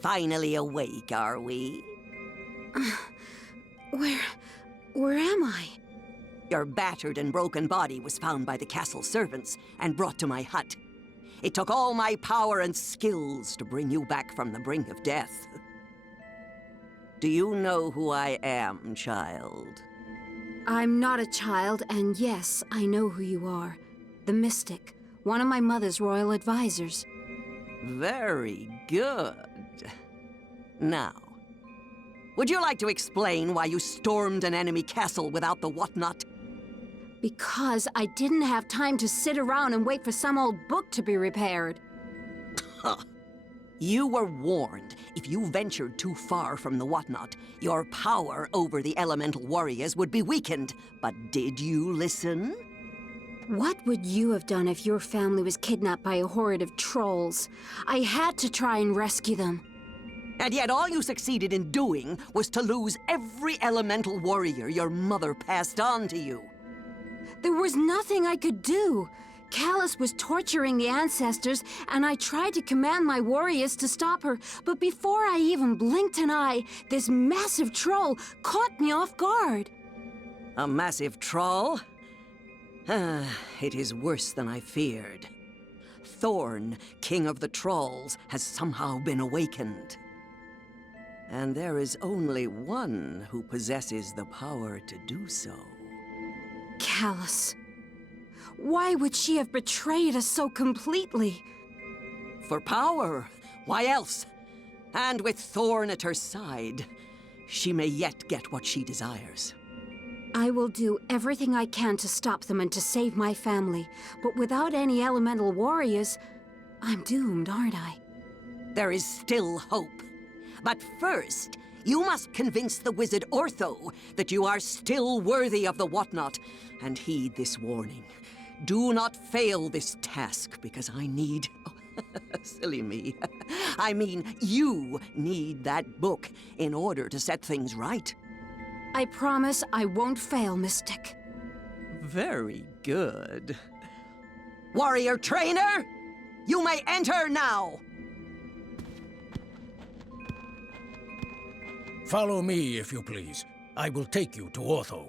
Finally awake, are we? Where am I? Your battered and broken body was found by the castle servants and brought to my hut. It took all my power and skills to bring you back from the brink of death. Do you know who I am, child? I'm not a child, and yes, I know who you are. The Mystic, one of my mother's royal advisors. Very good. Now, would you like to explain why you stormed an enemy castle without the whatnot? Because I didn't have time to sit around and wait for some old book to be repaired. You were warned. If you ventured too far from the whatnot, your power over the elemental warriors would be weakened. But did you listen? What would you have done if your family was kidnapped by a horde of trolls? I had to try and rescue them. And yet all you succeeded in doing was to lose every elemental warrior your mother passed on to you. There was nothing I could do. Callus was torturing the ancestors, and I tried to command my warriors to stop her, but before I even blinked an eye, this massive troll caught me off guard. A massive troll? It is worse than I feared. Thorn, king of the trolls, has somehow been awakened. And there is only one who possesses the power to do so. Callus. Why would she have betrayed us so completely? For power. Why else? And with Thorn at her side, she may yet get what she desires. I will do everything I can to stop them and to save my family. But without any elemental warriors, I'm doomed, aren't I? There is still hope. But first, you must convince the wizard Ortho that you are still worthy of the whatnot, and heed this warning. Do not fail this task, because I need... Oh, silly me. I mean, you need that book in order to set things right. I promise I won't fail, Mystic. Very good. Warrior trainer, you may enter now! Follow me, if you please. I will take you to Ortho.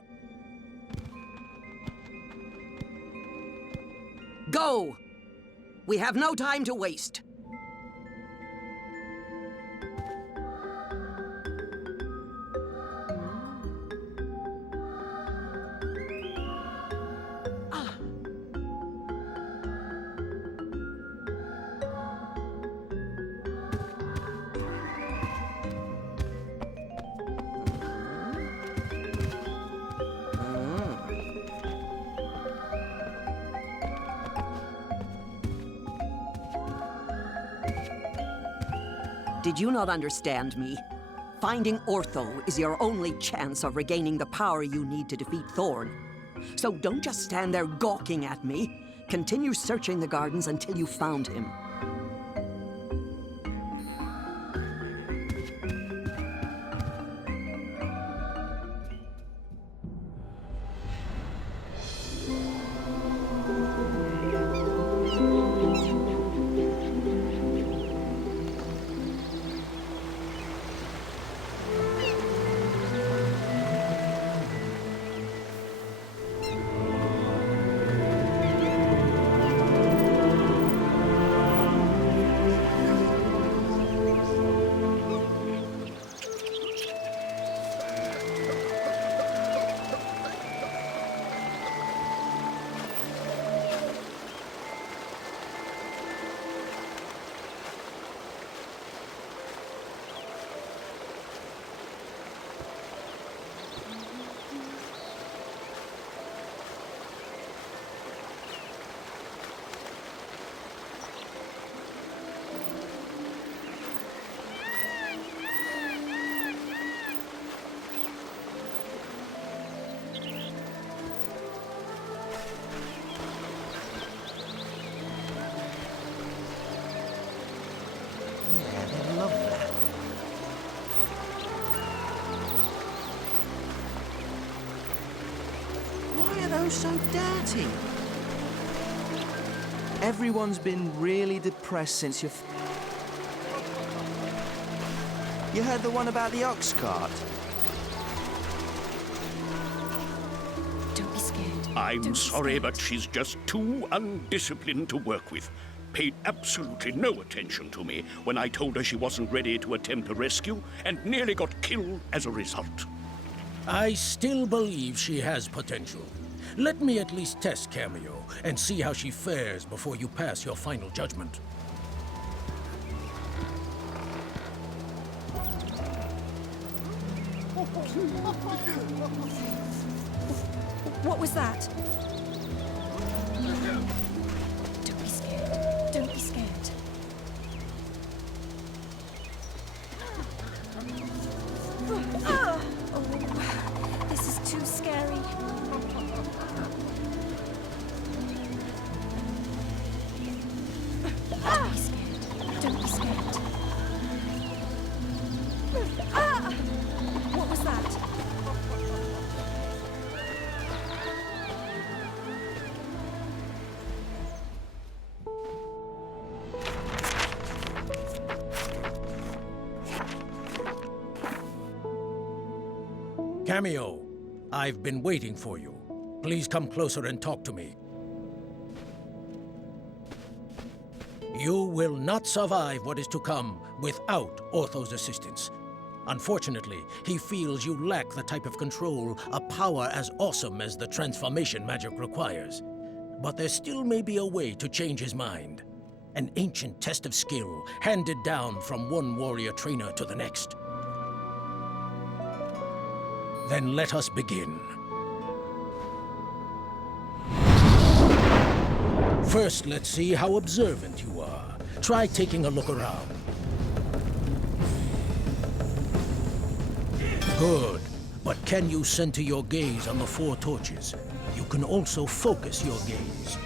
Go! We have no time to waste. Did you not understand me? Finding Ortho is your only chance of regaining the power you need to defeat Thorn. So don't just stand there gawking at me. Continue searching the gardens until you found him. so dirty. Everyone's been really depressed since you heard the one about the ox cart? Don't be scared. I'm sorry, but she's just too undisciplined to work with. Paid absolutely no attention to me when I told her she wasn't ready to attempt a rescue, and nearly got killed as a result. I still believe she has potential. Let me at least test Kameo and see how she fares before you pass your final judgment. What was that? Don't be scared. Don't be scared. Oh, this is too scary. Don't be scared. Don't be scared. What was that? Kameo, I've been waiting for you. Please come closer and talk to me. You will not survive what is to come without Ortho's assistance. Unfortunately, he feels you lack the type of control, a power as awesome as the transformation magic requires. But there still may be a way to change his mind. An ancient test of skill handed down from one warrior trainer to the next. Then let us begin. First, let's see how observant you are. Try taking a look around. Good. But can you center your gaze on the 4 torches? You can also focus your gaze.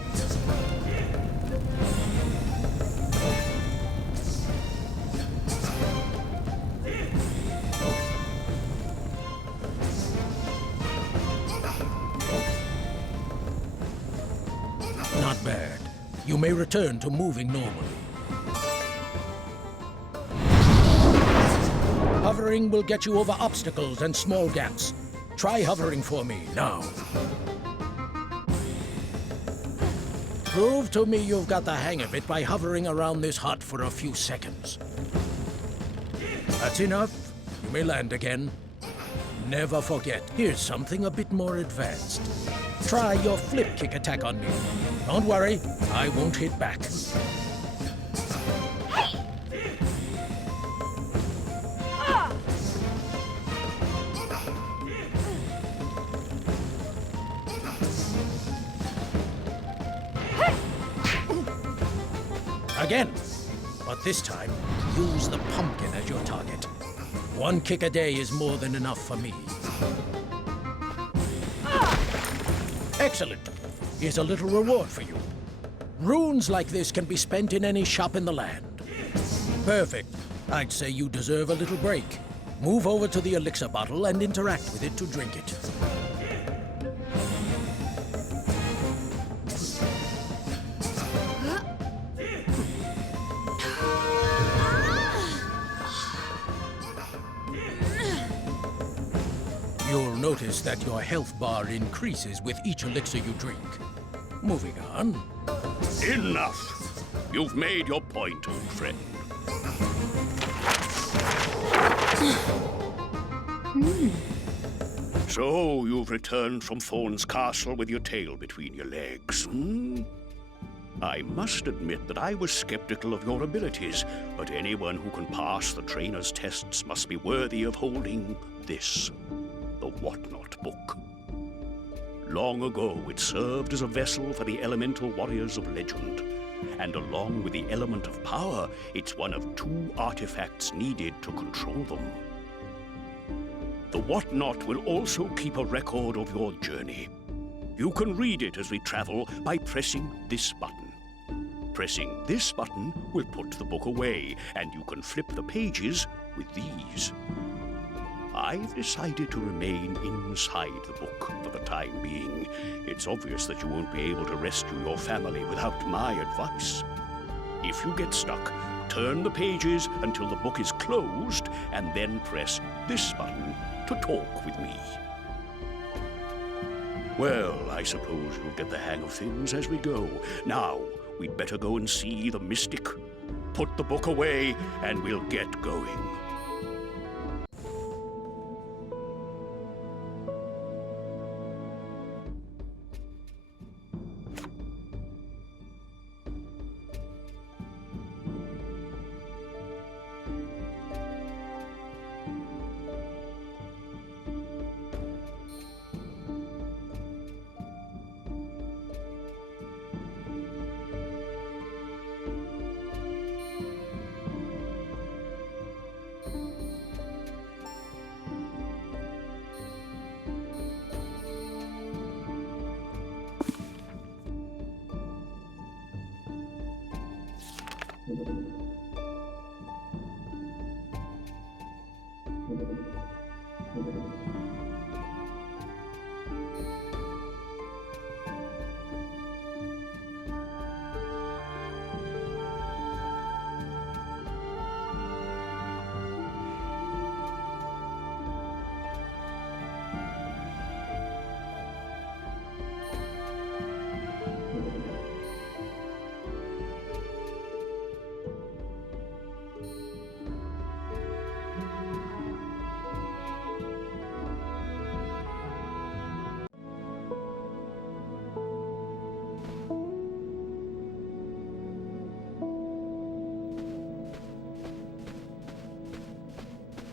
Not bad. You may return to moving normally. Hovering will get you over obstacles and small gaps. Try hovering for me, now. Prove to me you've got the hang of it by hovering around this hut for a few seconds. That's enough. You may land again. Never forget, here's something a bit more advanced. Try your flip kick attack on me. Don't worry, I won't hit back. Again, but this time, use the pumpkin as your target. 1 kick a day is more than enough for me. Excellent. Here's a little reward for you. Runes like this can be spent in any shop in the land. Perfect. I'd say you deserve a little break. Move over to the elixir bottle and interact with it to drink it. You'll notice that your health bar increases with each elixir you drink. Moving on. Enough! You've made your point, old friend. So, you've returned from Thorn's castle with your tail between your legs, hmm? I must admit that I was skeptical of your abilities, but anyone who can pass the trainer's tests must be worthy of holding this, the Whatnot Book. Long ago, it served as a vessel for the elemental warriors of legend, and along with the element of power, it's one of 2 artifacts needed to control them. The Whatnot will also keep a record of your journey. You can read it as we travel by pressing this button. Pressing this button will put the book away, and you can flip the pages with these. I've decided to remain inside the book for the time being. It It's obvious that you won't be able to rescue your family without my advice. If you get stuck, turn the pages until the book is closed, and then press this button to talk with me. Well, I suppose you'll get the hang of things as we go. Now, we'd better go and see the mystic. Put the book away, and we'll get going.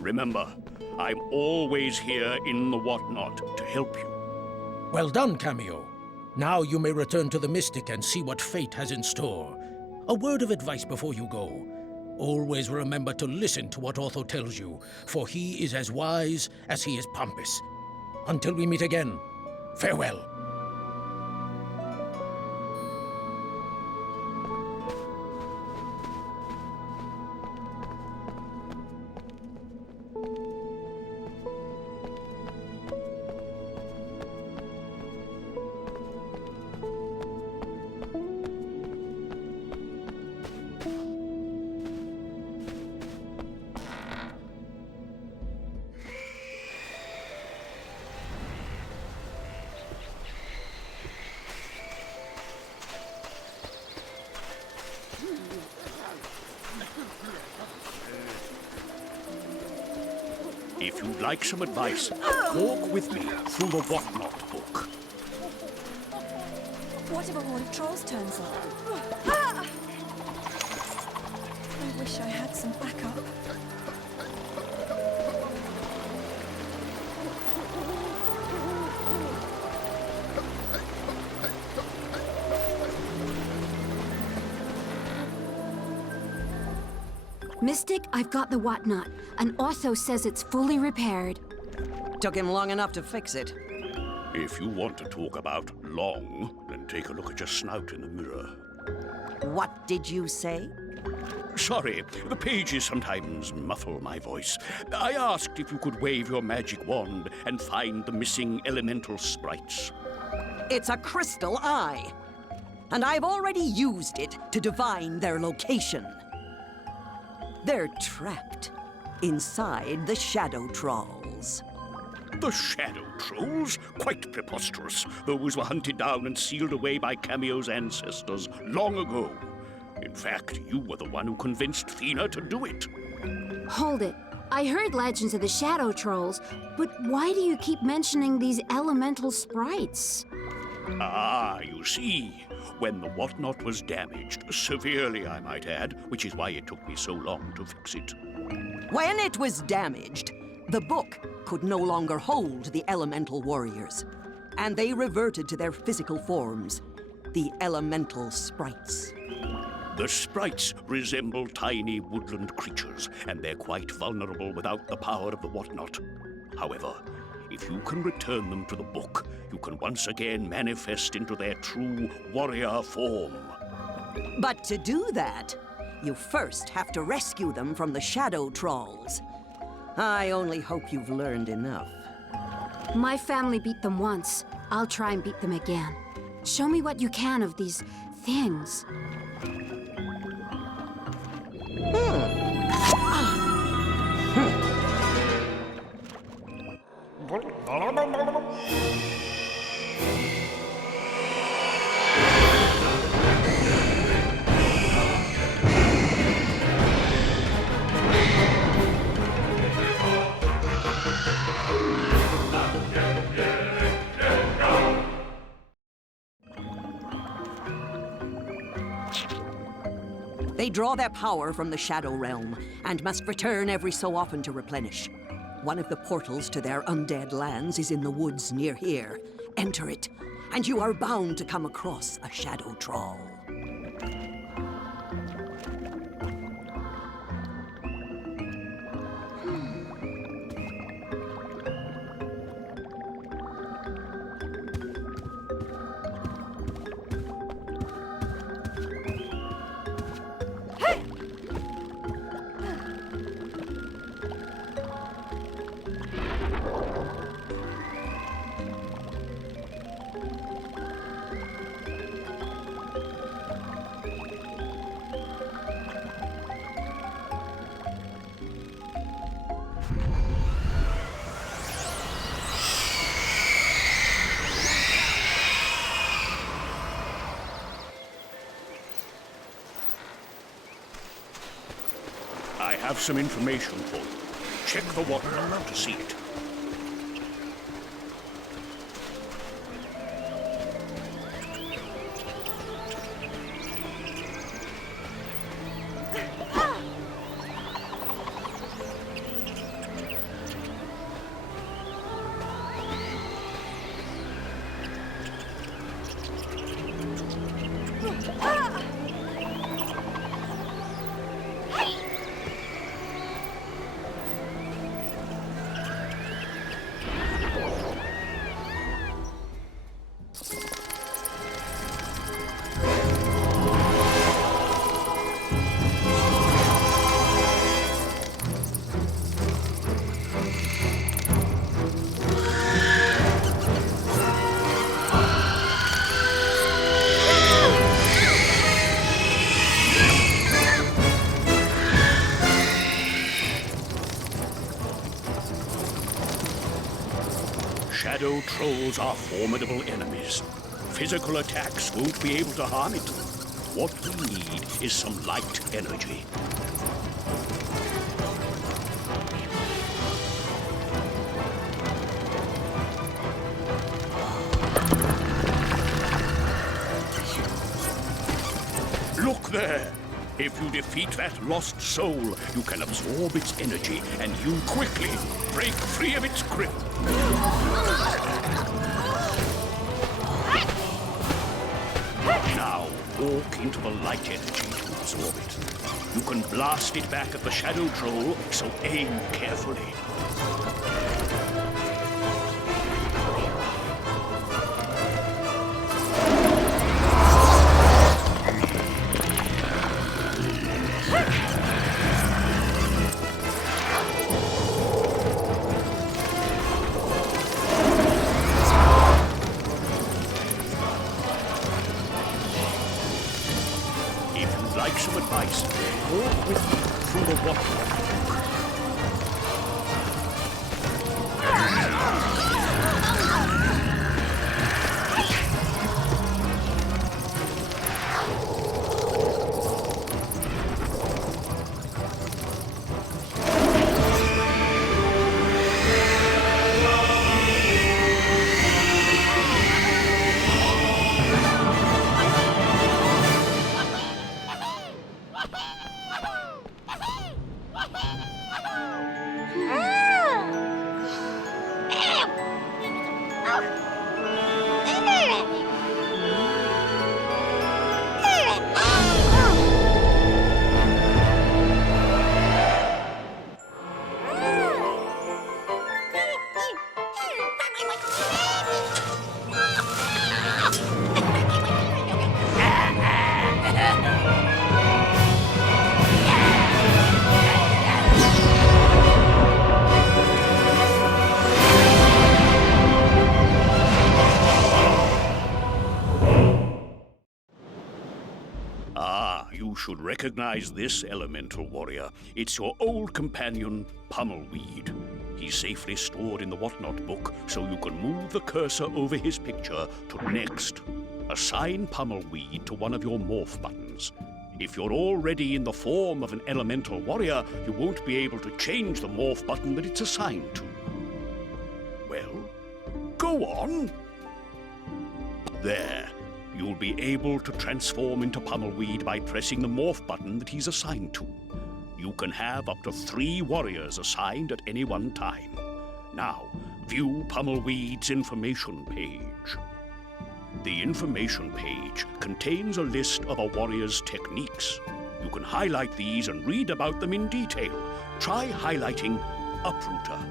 Remember, I'm always here in the whatnot to help you. Well done, Kameo. Now you may return to the Mystic and see what fate has in store. A word of advice before you go. Always remember to listen to what Ortho tells you, for he is as wise as he is pompous. Until we meet again, farewell. If you'd like some advice, talk with me through the whatnot book. What if a horde of trolls turns up? Ah! I wish I had some backup. Mystic, I've got the whatnot, and Ortho says it's fully repaired. Took him long enough to fix it. If you want to talk about long, then take a look at your snout in the mirror. What did you say? Sorry, the pages sometimes muffle my voice. I asked if you could wave your magic wand and find the missing elemental sprites. It's a crystal eye. And I've already used it to divine their location. They're trapped inside the Shadow Trolls. The Shadow Trolls? Quite preposterous. Those were hunted down and sealed away by Kameo's ancestors long ago. In fact, you were the one who convinced Fina to do it. Hold it. I heard legends of the Shadow Trolls, but why do you keep mentioning these elemental sprites? Ah, you see. When the whatnot was damaged, severely I might add, which is why it took me so long to fix it. When it was damaged, the book could no longer hold the elemental warriors, and they reverted to their physical forms, the elemental sprites. The sprites resemble tiny woodland creatures, and they're quite vulnerable without the power of the whatnot. However, if you can return them to the book, you can once again manifest into their true warrior form. But to do that, you first have to rescue them from the Shadow Trolls. I only hope you've learned enough. My family beat them once. I'll try and beat them again. Show me what you can of these things. They draw their power from the Shadow Realm, and must return every so often to replenish. One of the portals to their undead lands is in the woods near here. Enter it, and you are bound to come across a Shadow Troll. I have some information for you. Check the water to see it. Shadow trolls are formidable enemies. Physical attacks won't be able to harm it. What we need is some light energy. Look there! If you defeat that lost soul, you can absorb its energy, and you quickly break free of its grip. Now, walk into the light energy to absorb it. You can blast it back at the Shadow Troll, so aim carefully. Like some advice, walk with me through the water. You should recognize this elemental warrior. It's your old companion, Pummelweed. He's safely stored in the Whatnot book, so you can move the cursor over his picture to next. Assign Pummelweed to one of your morph buttons. If you're already in the form of an elemental warrior, you won't be able to change the morph button that it's assigned to. Well, go on. There. You'll be able to transform into Pummelweed by pressing the morph button that he's assigned to. You can have up to 3 warriors assigned at any one time. Now, view Pummelweed's information page. The information page contains a list of a warrior's techniques. You can highlight these and read about them in detail. Try highlighting Uprooter.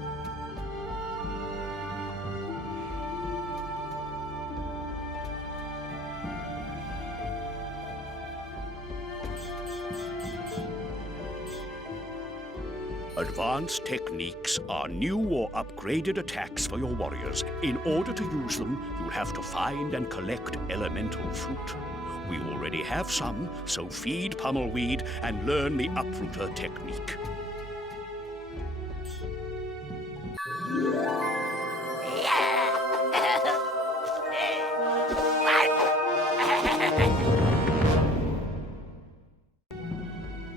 Advanced techniques are new or upgraded attacks for your warriors. In order to use them, you'll have to find and collect elemental fruit. We already have some, so feed Pummelweed and learn the Uprooter technique.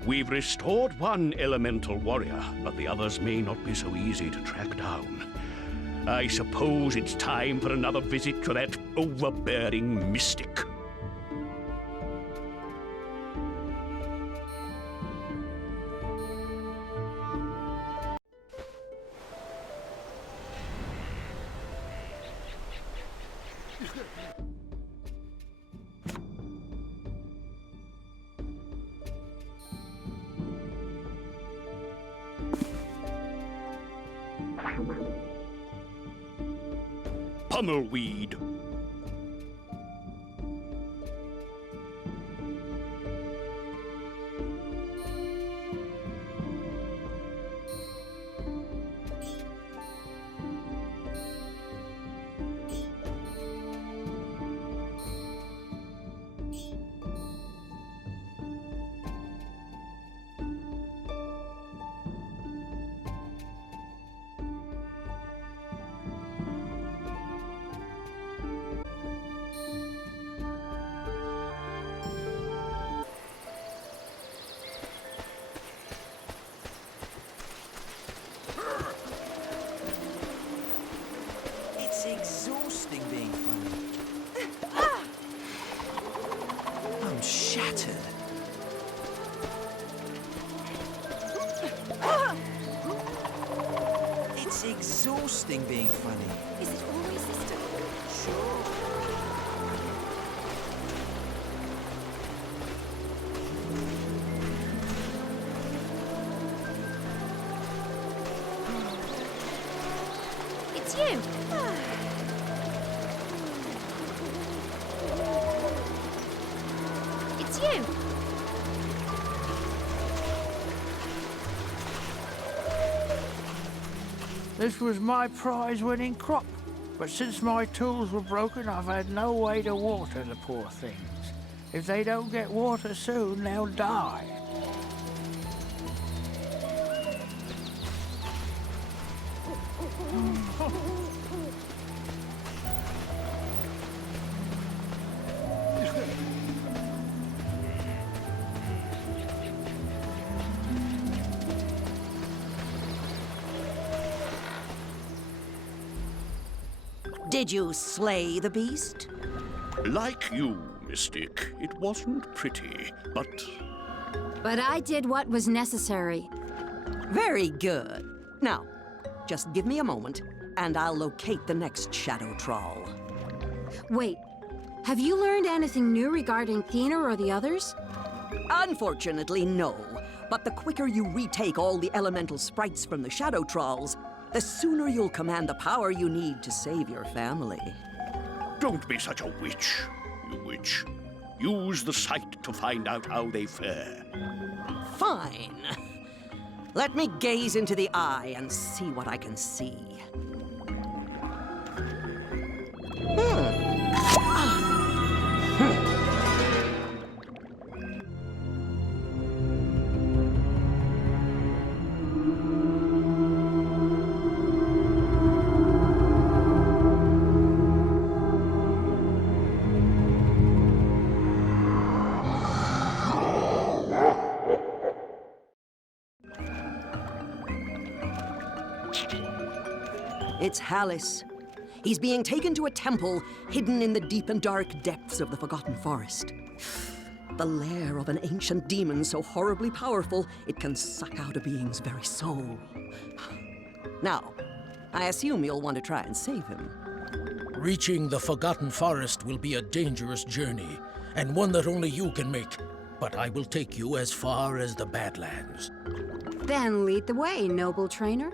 We've restored one elemental warrior, but the others may not be so easy to track down. I suppose it's time for another visit to that overbearing mystic. Pummelweed. It's exhausting being funny. I'm shattered. It's exhausting being funny. Is it always this difficult? Sure. It's you. It's you. This was my prize-winning crop, but since my tools were broken, I've had no way to water the poor things. If they don't get water soon, they'll die. Did you slay the beast? Like you, Mystic, it wasn't pretty, but But I did what was necessary. Very good. Now, just give me a moment, and I'll locate the next shadow trawl. Wait, have you learned anything new regarding Thena or the others? Unfortunately, no. But the quicker you retake all the elemental sprites from the shadow trawls, the sooner you'll command the power you need to save your family. don't be such a witch, you witch. Use the sight to find out how they fare. Fine. Let me gaze into the eye and see what I can see. It's Hallis. He's being taken to a temple hidden in the deep and dark depths of the Forgotten Forest. The lair of an ancient demon so horribly powerful it can suck out a being's very soul. Now, I assume you'll want to try and save him. Reaching the Forgotten Forest will be a dangerous journey, and one that only you can make. But I will take you as far as the Badlands. Then lead the way, noble trainer.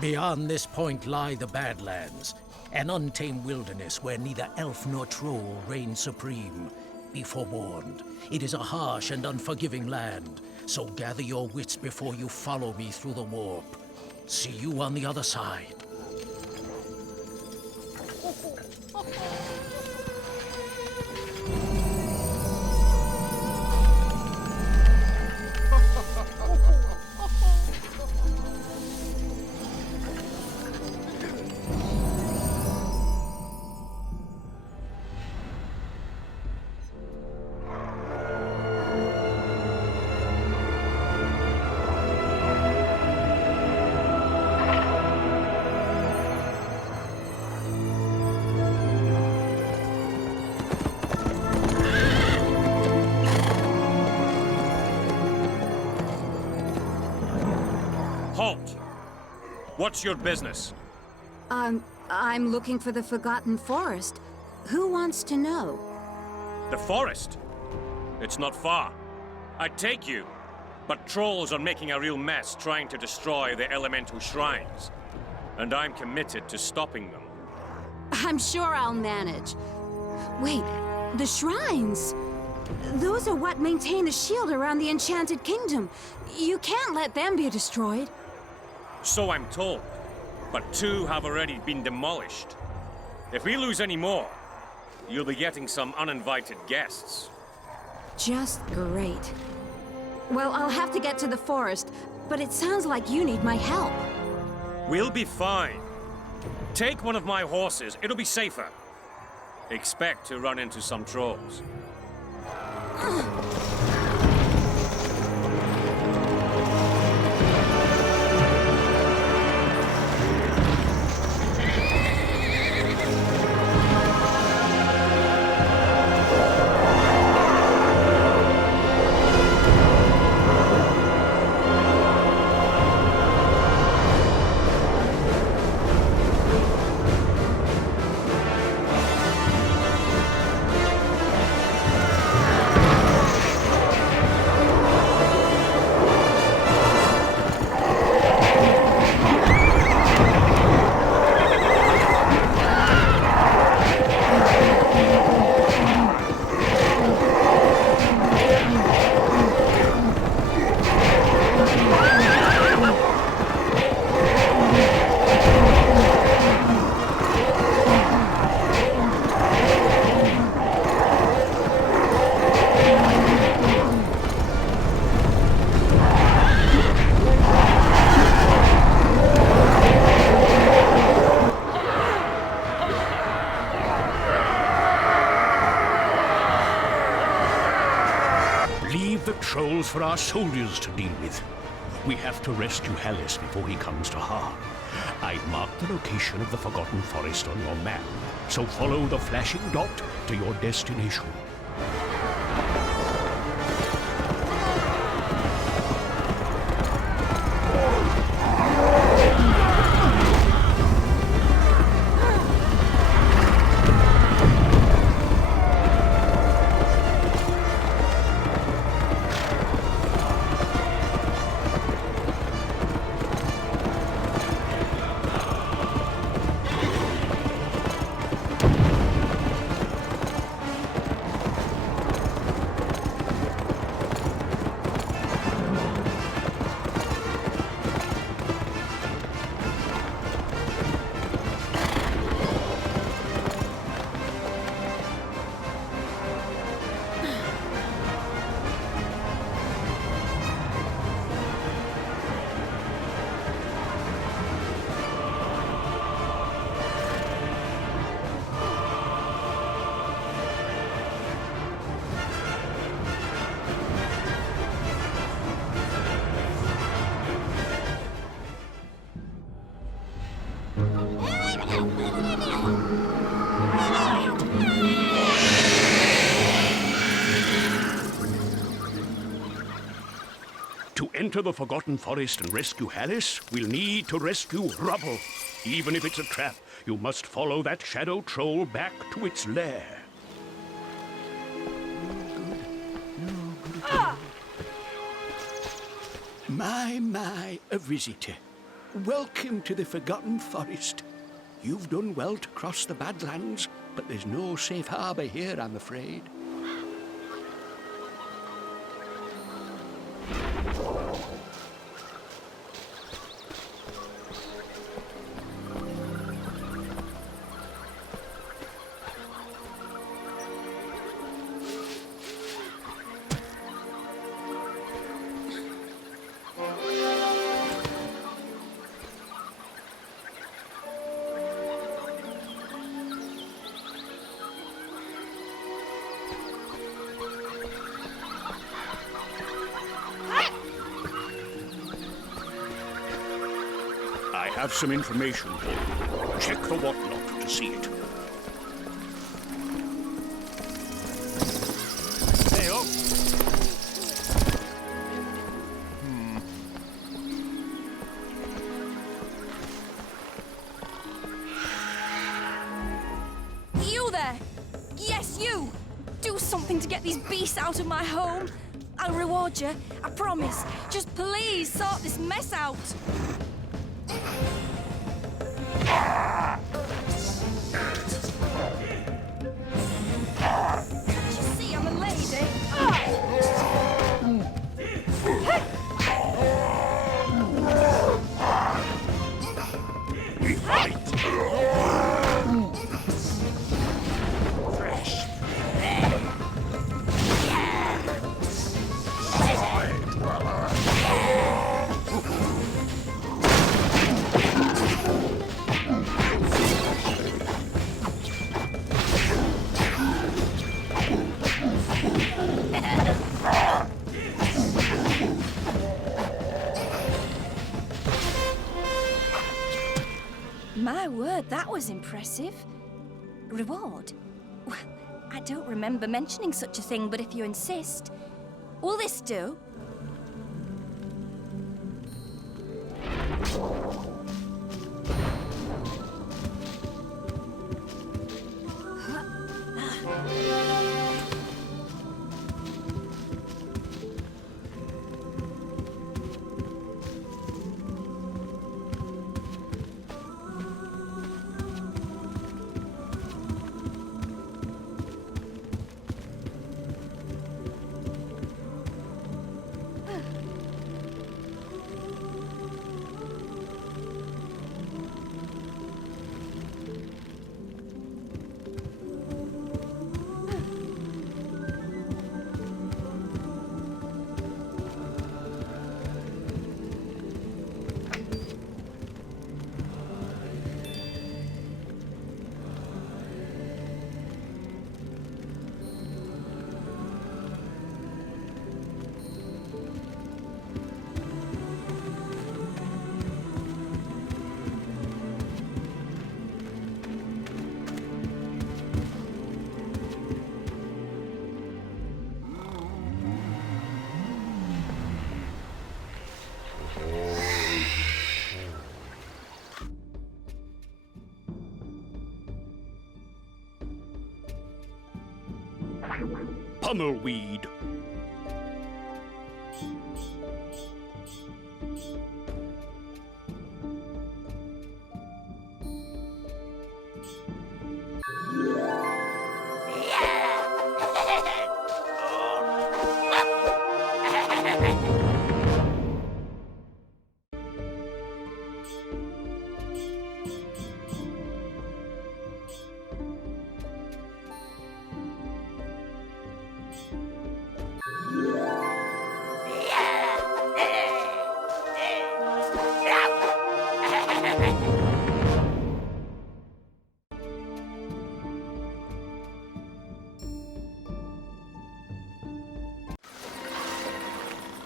Beyond this point lie the Badlands, an untamed wilderness where neither elf nor troll reign supreme. Be forewarned, it is a harsh and unforgiving land, so gather your wits before you follow me through the warp. See you on the other side. Halt! What's your business? I'm looking for the Forgotten Forest. Who wants to know? The forest? It's not far. I'd take you. But trolls are making a real mess trying to destroy the elemental shrines. And I'm committed to stopping them. I'm sure I'll manage. Wait, the shrines! Those are what maintain the shield around the Enchanted Kingdom. You can't let them be destroyed. So I'm told. But 2 have already been demolished. If we lose any more, you'll be getting some uninvited guests. Just great. Well, I'll have to get to the forest, but it sounds like you need my help. We'll be fine. Take one of my horses, it'll be safer. Expect to run into some trolls. trolls for our soldiers to deal with. We have to rescue Hallis before he comes to harm. I've marked the location of the Forgotten Forest on your map, so follow the flashing dot to your destination. To enter the Forgotten Forest and rescue Hallis, we'll need to rescue Rubble. Even if it's a trap, you must follow that shadow troll back to its lair. My, a visitor. Welcome to the Forgotten Forest. You've done well to cross the Badlands, but there's no safe harbor here, I'm afraid. I have some information for you. Check the whatnot to see it. Kameo? You there! Yes, you! Do something to get these beasts out of my home. I'll reward you, I promise. Just please sort this mess out. Can't you see I'm a lady? My word, that was impressive. Reward? Well, I don't remember mentioning such a thing, but if you insist. Will this do? Pummelweed.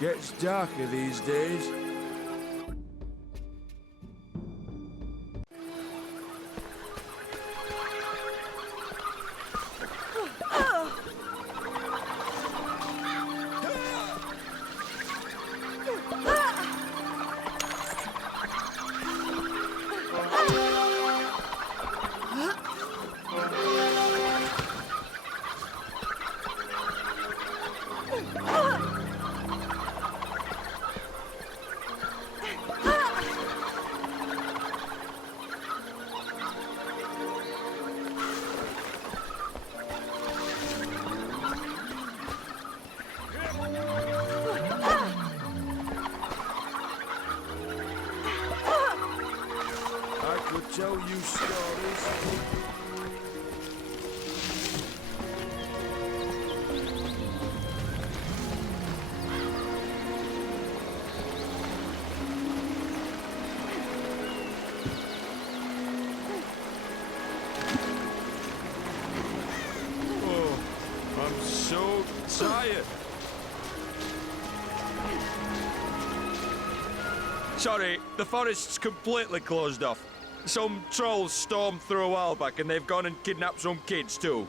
Gets darker these days. I could tell you stories. Oh, I'm so tired. Sorry, the forest's completely closed off. Some trolls stormed through a while back and they've gone and kidnapped some kids too.